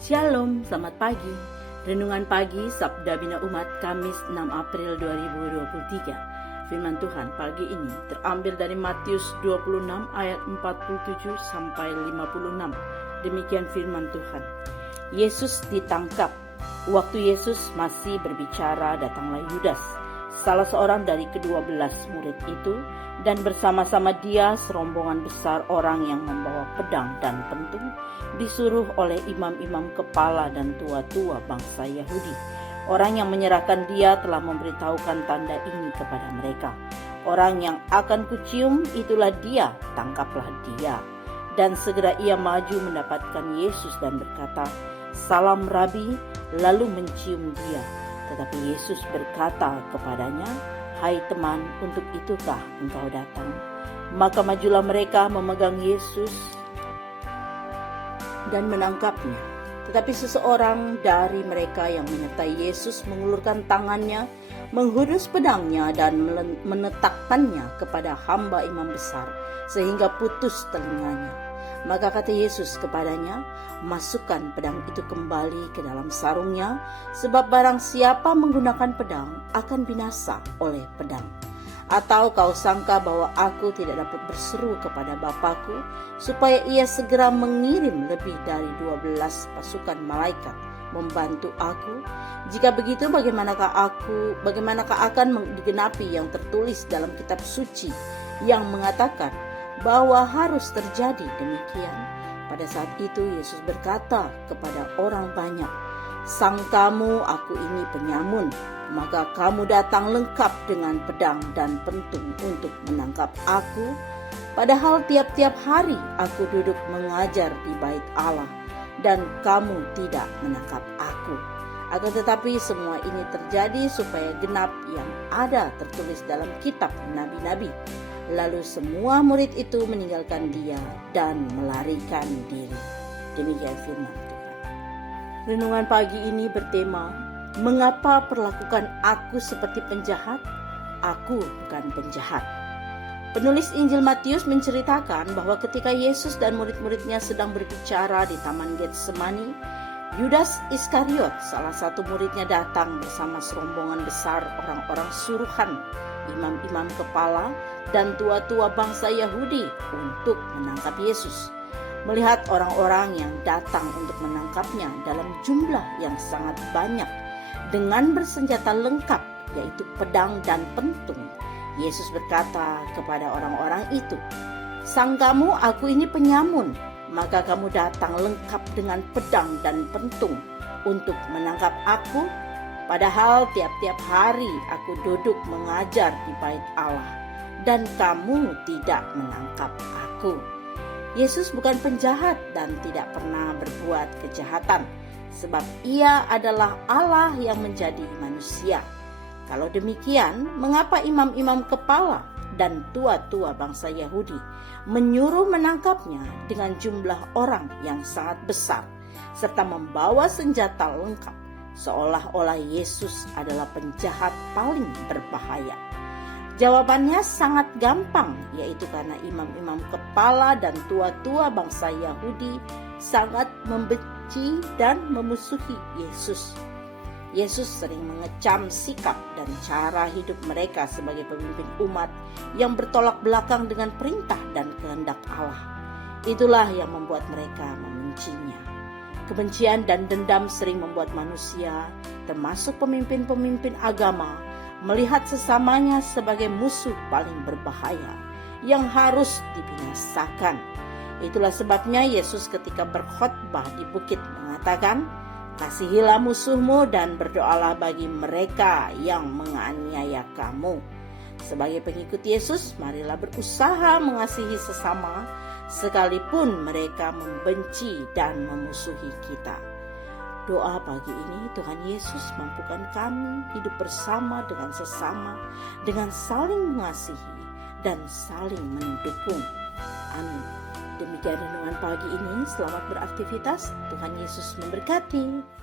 Shalom, selamat pagi. Renungan pagi Sabda Bina Umat Kamis 6 April 2023. Firman Tuhan pagi ini terambil dari Matius 26 ayat 47 sampai 56. Demikian firman Tuhan. Yesus ditangkap. Waktu Yesus masih berbicara, datanglah Yudas, salah seorang dari ke-12 murid itu, dan bersama-sama dia serombongan besar orang yang membawa pedang dan pentung, disuruh oleh imam-imam kepala dan tua-tua bangsa Yahudi. Orang yang menyerahkan dia telah memberitahukan tanda ini kepada mereka. Orang yang akan kucium itulah dia, tangkaplah dia. Dan segera ia maju mendapatkan Yesus dan berkata, "Salam Rabi," lalu mencium dia. Tetapi Yesus berkata kepadanya, "Hai teman, untuk itukah engkau datang?" Maka majulah mereka memegang Yesus dan menangkapnya. Tetapi seseorang dari mereka yang menyertai Yesus mengulurkan tangannya, menghunus pedangnya dan menetapkannya kepada hamba imam besar, sehingga putus telinganya. Maka kata Yesus kepadanya, "Masukkan pedang itu kembali ke dalam sarungnya, sebab barang siapa menggunakan pedang akan binasa oleh pedang. Atau kau sangka bahwa aku tidak dapat berseru kepada Bapakku, supaya ia segera mengirim lebih dari 12 pasukan malaikat membantu aku? Jika begitu, bagaimanakah akan digenapi yang tertulis dalam kitab suci yang mengatakan bahwa harus terjadi demikian?" Pada saat itu Yesus berkata kepada orang banyak, "Sangkamu aku ini penyamun, maka kamu datang lengkap dengan pedang dan pentung untuk menangkap aku? Padahal tiap-tiap hari aku duduk mengajar di bait Allah, dan kamu tidak menangkap aku. Akan tetapi semua ini terjadi supaya genap yang ada tertulis dalam kitab nabi-nabi." Lalu semua murid itu meninggalkan dia dan melarikan diri. Demikian firman Tuhan. Renungan pagi ini bertema, "Mengapa perlakukan aku seperti penjahat? Aku bukan penjahat." Penulis Injil Matius menceritakan bahwa ketika Yesus dan murid-muridnya sedang berbicara di Taman Getsemani, Yudas Iskariot, salah satu muridnya, datang bersama serombongan besar orang-orang suruhan, imam-imam kepala, dan tua-tua bangsa Yahudi untuk menangkap Yesus. Melihat orang-orang yang datang untuk menangkapnya dalam jumlah yang sangat banyak dengan bersenjata lengkap, yaitu pedang dan pentung, Yesus berkata kepada orang-orang itu, "Sangkamu aku ini penyamun, maka kamu datang lengkap dengan pedang dan pentung untuk menangkap aku? Padahal tiap-tiap hari aku duduk mengajar di bait Allah, dan kamu tidak menangkap aku." Yesus bukan penjahat dan tidak pernah berbuat kejahatan, sebab ia adalah Allah yang menjadi manusia. Kalau demikian, mengapa imam-imam kepala dan tua-tua bangsa Yahudi menyuruh menangkapnya dengan jumlah orang yang sangat besar, serta membawa senjata lengkap, seolah-olah Yesus adalah penjahat paling berbahaya? Jawabannya sangat gampang, yaitu karena imam-imam kepala dan tua-tua bangsa Yahudi sangat membenci dan memusuhi Yesus. Yesus sering mengecam sikap dan cara hidup mereka sebagai pemimpin umat yang bertolak belakang dengan perintah dan kehendak Allah. Itulah yang membuat mereka membencinya. Kebencian dan dendam sering membuat manusia, termasuk pemimpin-pemimpin agama, melihat sesamanya sebagai musuh paling berbahaya yang harus dibinasakan. Itulah sebabnya Yesus ketika berkhotbah di bukit mengatakan, "Kasihilah musuhmu dan berdoalah bagi mereka yang menganiaya kamu." Sebagai pengikut Yesus, marilah berusaha mengasihi sesama sekalipun mereka membenci dan memusuhi kita. Doa pagi ini, Tuhan Yesus mampukan kami hidup bersama dengan sesama, dengan saling mengasihi dan saling mendukung. Amin. Demikian renungan pagi ini, selamat beraktivitas. Tuhan Yesus memberkati.